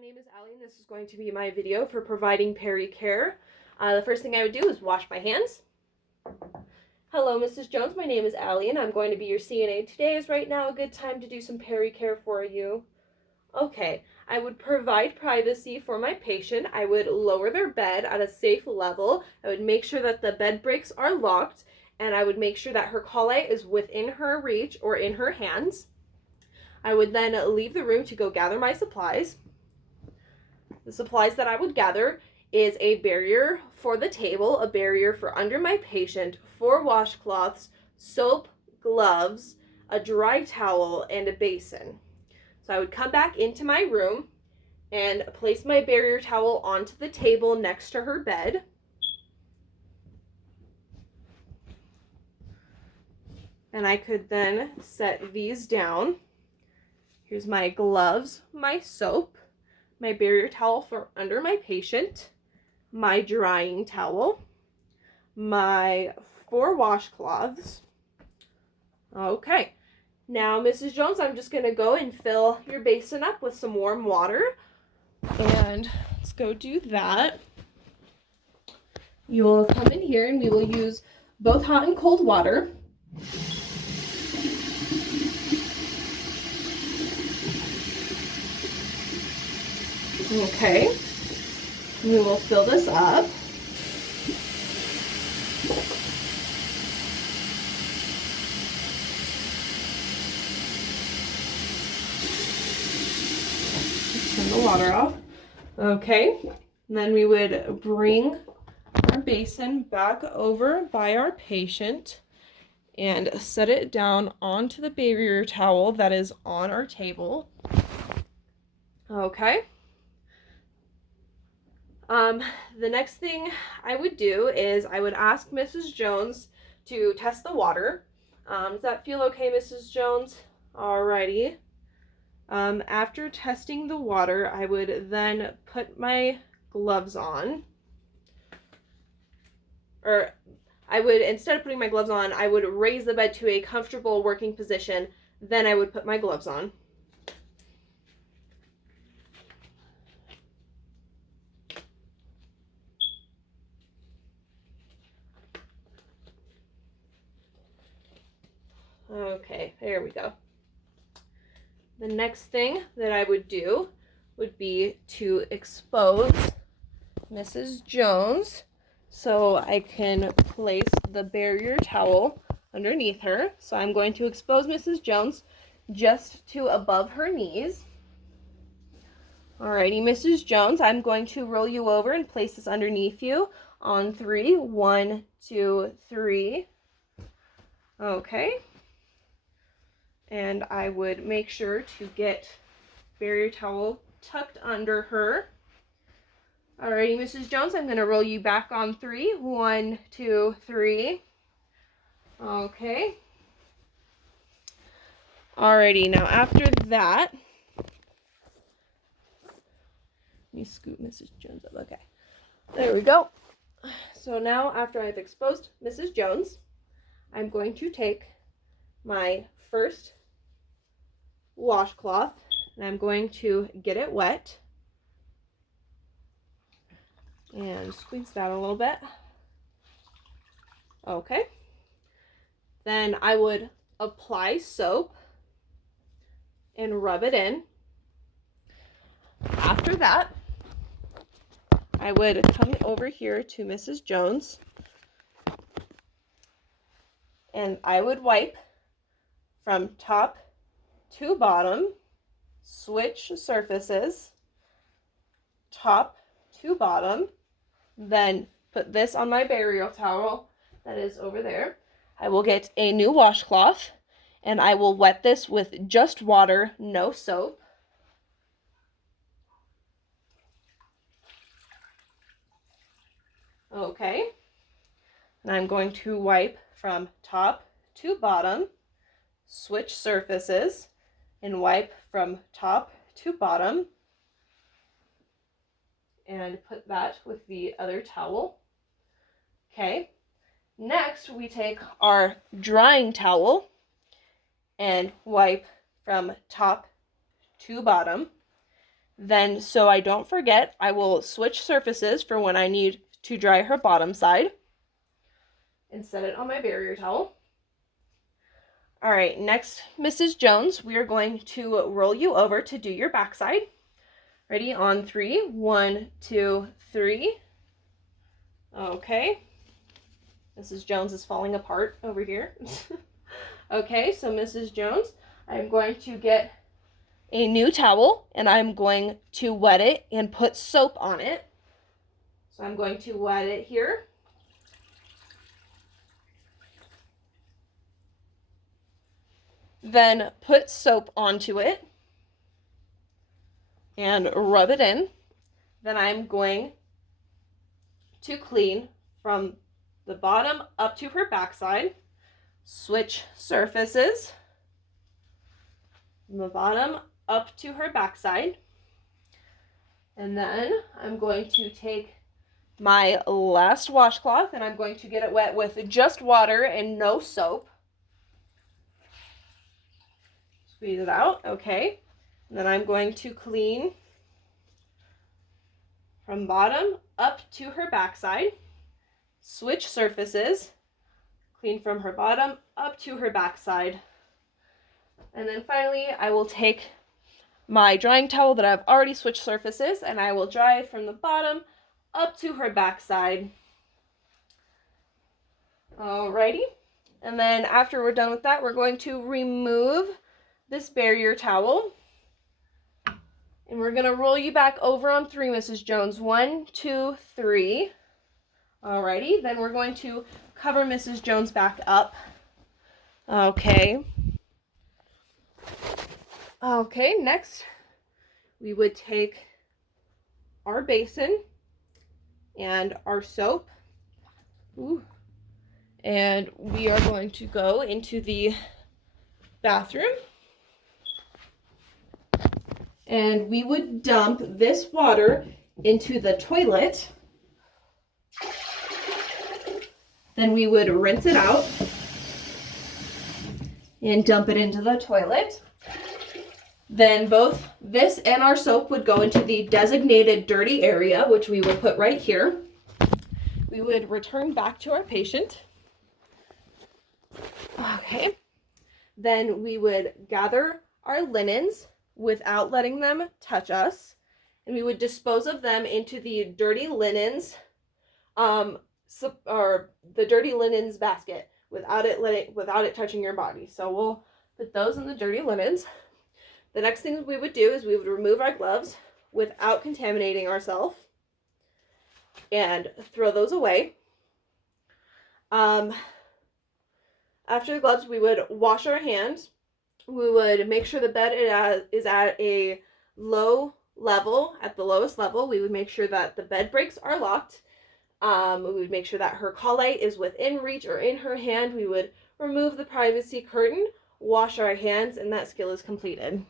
my name is Allie and this is going to be my video for providing Peri-care. The first thing I would do is wash my hands. Hello, Mrs. Jones. My name is Allie and I'm going to be your CNA. Today is right now a good time to do some Peri-care for you. Okay, I would provide privacy for my patient. I would lower their bed at a safe level. I would make sure that the bed breaks are locked, and I would make sure that her collet is within her reach or in her hands. I would then leave the room to go gather my supplies. The supplies that I would gather is a barrier for the table, a barrier for under my patient, 4 washcloths, soap, gloves, a dry towel, and a basin. So I would come back into my room and place my barrier towel onto the table next to her bed. And I could then set these down. Here's my gloves, my soap, my barrier towel for under my patient, my drying towel, my 4 washcloths. Okay, now Mrs. Jones, I'm just going to go and fill your basin up with some warm water. And let's go do that. You will come in here and we will use both hot and cold water. Okay, we will fill this up. Turn the water off. Okay, and then we would bring our basin back over by our patient and set it down onto the barrier towel that is on our table. Okay. The next thing I would do is I would ask Mrs. Jones to test the water. Does that feel okay, Mrs. Jones? Alrighty. After testing the water, I would then put my gloves on. Or I would, instead of putting my gloves on, I would raise the bed to a comfortable working position. Then I would put my gloves on. Okay, there we go. The next thing that I would do would be to expose Mrs. Jones so I can place the barrier towel underneath her. So I'm going to expose Mrs. Jones just to above her knees. Alrighty, Mrs. Jones, I'm going to roll you over and place this underneath you on 3. 1, 2, 3. Okay. And I would make sure to get barrier towel tucked under her. Alrighty, Mrs. Jones, I'm going to roll you back on 3. 1, 2, 3. Okay. Alrighty, now after that, let me scoot Mrs. Jones up. Okay, there we go. So now after I've exposed Mrs. Jones, I'm going to take my first washcloth and I'm going to get it wet and squeeze that a little bit. Okay. Then I would apply soap and rub it in. After that, I would come over here to Mrs. Jones and I would wipe from top to bottom, switch surfaces, top to bottom, then put this on my burial towel that is over there. I will get a new washcloth and I will wet this with just water, no soap. Okay, and I'm going to wipe from top to bottom, switch surfaces, and wipe from top to bottom, and put that with the other towel. Okay, next we take our drying towel and wipe from top to bottom. Then, so I don't forget, I will switch surfaces for when I need to dry her bottom side and set it on my barrier towel. All right, next, Mrs. Jones, we are going to roll you over to do your backside. Ready? On 3. 1, 2, 3. Okay. Mrs. Jones is falling apart over here. Okay, so Mrs. Jones, I'm going to get a new towel and I'm going to wet it and put soap on it. So I'm going to wet it here. Then put soap onto it and rub it in. Then I'm going to clean from the bottom up to her backside. Switch surfaces from the bottom up to her backside. And then I'm going to take my last washcloth and I'm going to get it wet with just water and no soap. Squeeze it out, okay. And then I'm going to clean from bottom up to her backside. Switch surfaces. Clean from her bottom up to her backside. And then finally, I will take my drying towel that I've already switched surfaces and I will dry it from the bottom up to her backside. Alrighty. And then after we're done with that, we're going to remove this barrier towel. And we're going to roll you back over on 3, Mrs. Jones. 1, 2, 3. Alrighty. Then we're going to cover Mrs. Jones back up. Okay. Okay, next we would take our basin and our soap. Ooh. And we are going to go into the bathroom. And we would dump this water into the toilet. Then we would rinse it out and dump it into the toilet. Then both this and our soap would go into the designated dirty area, which we would put right here. We would return back to our patient. Okay. Then we would gather our linens without letting them touch us, and we would dispose of them into the dirty linens, or the dirty linens basket without it touching your body. So we'll put those in the dirty linens. The next thing we would do is we would remove our gloves without contaminating ourselves and throw those away. After the gloves, we would wash our hands. We would make sure the bed is at a low level, at the lowest level. We would make sure that the bed breaks are locked. We would make sure that her call light is within reach or in her hand. We would remove the privacy curtain, wash our hands, and that skill is completed.